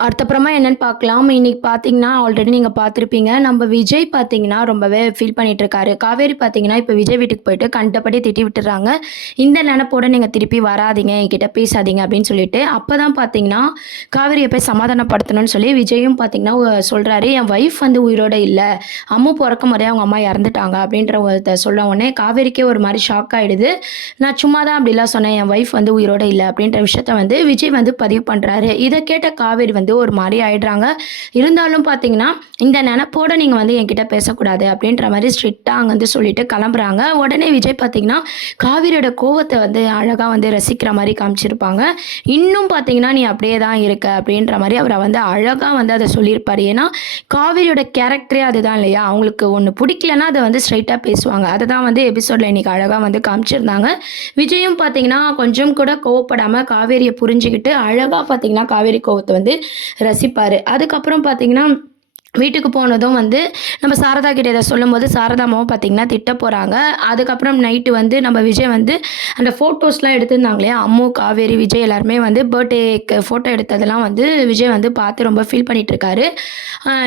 அடுத்தப்புறமா என்னன்னு பார்க்கலாம். இன்னைக்கு பார்த்தீங்கன்னா, ஆல்ரெடி நீங்க பார்த்துருப்பீங்க. நம்ம விஜய் பார்த்தீங்கன்னா, ரொம்பவே ஃபீல் பண்ணிட்டுருக்காரு. காவேரி பார்த்தீங்கன்னா, இப்ப விஜய் வீட்டுக்கு போயிட்டு கண்டபடி திட்டி விட்டுர்றாங்க. "இந்த நெனப்போட நீங்க திருப்பி வராதீங்க, என்கிட்ட பேசாதீங்க" அப்படின்னு சொல்லிட்டு. அப்பதான் பார்த்தீங்கன்னா, காவேரிய போய் சமாதானப்படுத்தணும்னு சொல்லி விஜயும் பார்த்தீங்கன்னா, சொல்றாரு, "என் வைஃப் வந்து உயிரோட இல்ல. அம்மு பொறக்கும் போதே அவங்க அம்மா இறந்துட்டாங்க" அப்படின்ற சொல்ல உடனே காவேரிக்கே ஒரு மாரி ஷாக் ஆயிடுது. "நான் சும்மா தான் அப்படிலாம் சொன்னேன். என் வைஃப் வந்து உயிரோட இல்ல" அப்படின்ற விஷயத்த வந்து விஜய் வந்து பதிவு பண்றாரு. இத கேட்ட காவேரி வந்து ஒரு மாரி ஆயிடுறாங்க. இருந்தாலும் பார்த்தீங்கன்னா, இந்த நெனப்போட நீங்க வந்து என்கிட்ட பேசக்கூடாது அப்படின்ற மாரி ஸ்ட்ரிக்ட்டா அங்க வந்து சொல்லிட்டு கிளம்புறாங்க. உடனே விஜய் பார்த்தீங்கன்னா, காவேரியோட கோவத்த வந்து அழகா வந்து ரசிக்கிற மாரி காமிச்சிருப்பாங்க. இன்னும் பார்த்தீங்கன்னா, "நீ அப்படியே தான் இருக்க" அப்படின்ற மாரி அவர வந்து அழகா வந்து அத சொல்லியிருப்பாரு. ஏன்னா, காவேரியோட கேரக்டரே அதுதான் இல்லையா? அவங்களுக்கு ஒண்ணு பிடிக்கலன்னா அத வந்து ஸ்ட்ரெயிட்டா பேசுவாங்க. அததான் வந்து எபிசோட்ல இன்னைக்கு அழகா வந்து காமிச்சிருந்தாங்க. விஜயும் பார்த்தீங்கன்னா, கொஞ்சம் கூட கோவப்படாம காவேரிய புரிஞ்சுகிட்டு, அழகா பார்த்தீங்கன்னா, காவேரி கோவத்த வந்து ரசிப்பாரு. அதுக்கப்புறம் பார்த்தீங்கன்னா, வீட்டுக்கு போனதும் வந்து நம்ம சாரதா கிட்ட இத சொல்லும்போது, சாரதா அம்மாவும் பார்த்தீங்கன்னா திட்ட போறாங்க. அதுக்கப்புறம் நைட்டு வந்து நம்ம விஜய் வந்து அந்த ஃபோட்டோஸ்லாம் எடுத்திருந்தாங்க இல்லையா? அம்மு, காவேரி, விஜய் எல்லாருமே வந்து பர்த்டேக்கு ஃபோட்டோ எடுத்ததெல்லாம் வந்து விஜய் வந்து பார்த்து ரொம்ப ஃபீல் பண்ணிட்டுருக்காரு.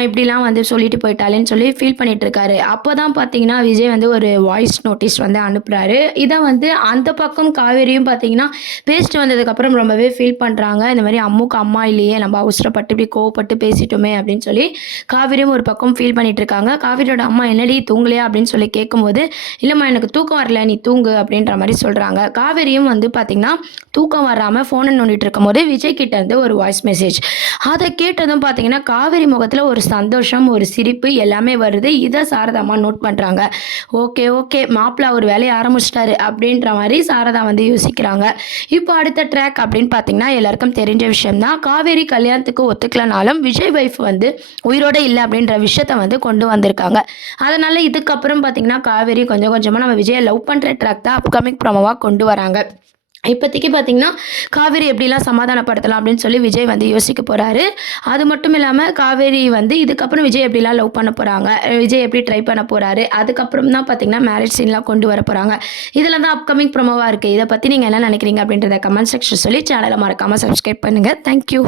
இப்படிலாம் வந்து சொல்லிட்டு போயிட்டாளேன்னு சொல்லி ஃபீல் பண்ணிட்டுருக்காரு. அப்பதான் பார்த்தீங்கன்னா, விஜய் வந்து ஒரு வாய்ஸ் நோட்டீஸ் வந்து அனுப்புறாரு. இத வந்து அந்த பக்கம் காவேரியும் பார்த்தீங்கன்னா, பேசிட்டு வந்ததுக்கப்புறம் ரொம்பவே ஃபீல் பண்றாங்க. இந்த மாரி அம்முக்கு அம்மா இல்லையே! நம்ம அவசரப்பட்டு இப்படி கோவப்பட்டு பேசிட்டோமே! அப்படின்னு சொல்லி காவேரியும் ஒரு பக்கம் ஃபீல் பண்ணிட்டு இருக்காங்க. காவேரியோட அம்மா "என்னடி தூங்கலையா?" அப்படின்னு சொல்லி கேட்கும்போது, "இல்லம்மா எனக்கு தூக்கம் வரல. நீ தூங்கு" அப்படின்ற மாரி சொல்றாங்க. காவேரியும் வந்து பார்த்தீங்கன்னா, தூக்கம் வராம ஃபோன நோண்டிட்டு இருக்கும்போது, விஜய் கிட்ட இருந்து ஒரு வாய்ஸ் மெசேஜ். அத கேட்டதும் பார்த்தீங்கன்னா, காவேரி முகத்துல ஒரு சந்தோஷம், ஒரு சிரிப்பு எல்லாமே வருது. இத சாரதா அம்மா நோட் பண்றாங்க. "Okay, okay. மாப்பிள ஒரு வேலைய ஆரம்பிச்சுட்டாரு" அப்படின்ற மாரி சாரதா வந்து யோசிக்கிறாங்க. இப்போ அடுத்த ட்ராக் அப்படின்னு பார்த்தீங்கன்னா, எல்லாருக்கும் தெரிஞ்ச விஷயம் தான். காவேரி கல்யாணத்துக்கு ஒத்துக்கலனாலும், விஜய் வைஃப் வந்து உயிரோட இல்ல அப்படின்ற விஷயத்த வந்து கொண்டு வந்திருக்காங்க. அதனால இதுக்கப்புறம் பார்த்தீங்கன்னா, காவேரி கொஞ்சம் கொஞ்சமா நம்ம விஜய லவ் பண்ற ட்ராக் தான் அப்கமிங் ப்ரோமோவா கொண்டு வராங்க. இப்போதைக்கு பார்த்தீங்கன்னா, காவேரி எப்படிலாம் சமாதானப்படுத்தலாம் அப்படின்னு சொல்லி விஜய் வந்து யோசிக்க போறாரு. அது மட்டும் இல்லாம காவேரி வந்து இதுக்கப்புறம் விஜய் எப்படிலாம் லவ் பண்ண போறாங்க, விஜய் எப்படி ட்ரை பண்ண போறாரு, அதுக்கப்புறம் தான் பார்த்தீங்கன்னா மேரேஜ் சீன்லாம் கொண்டு வர போறாங்க. இதெல்லாம் தான் அப்கமிங் ப்ரோமோவா இருக்கு. இத பத்தி நீங்க என்ன நினைக்கிறீங்க அப்படின்றத கமெண்ட் செக்ஷன் சொல்லி சேனல மறக்காம சப்ஸ்கிரைப் பண்ணுங்க. Thank you.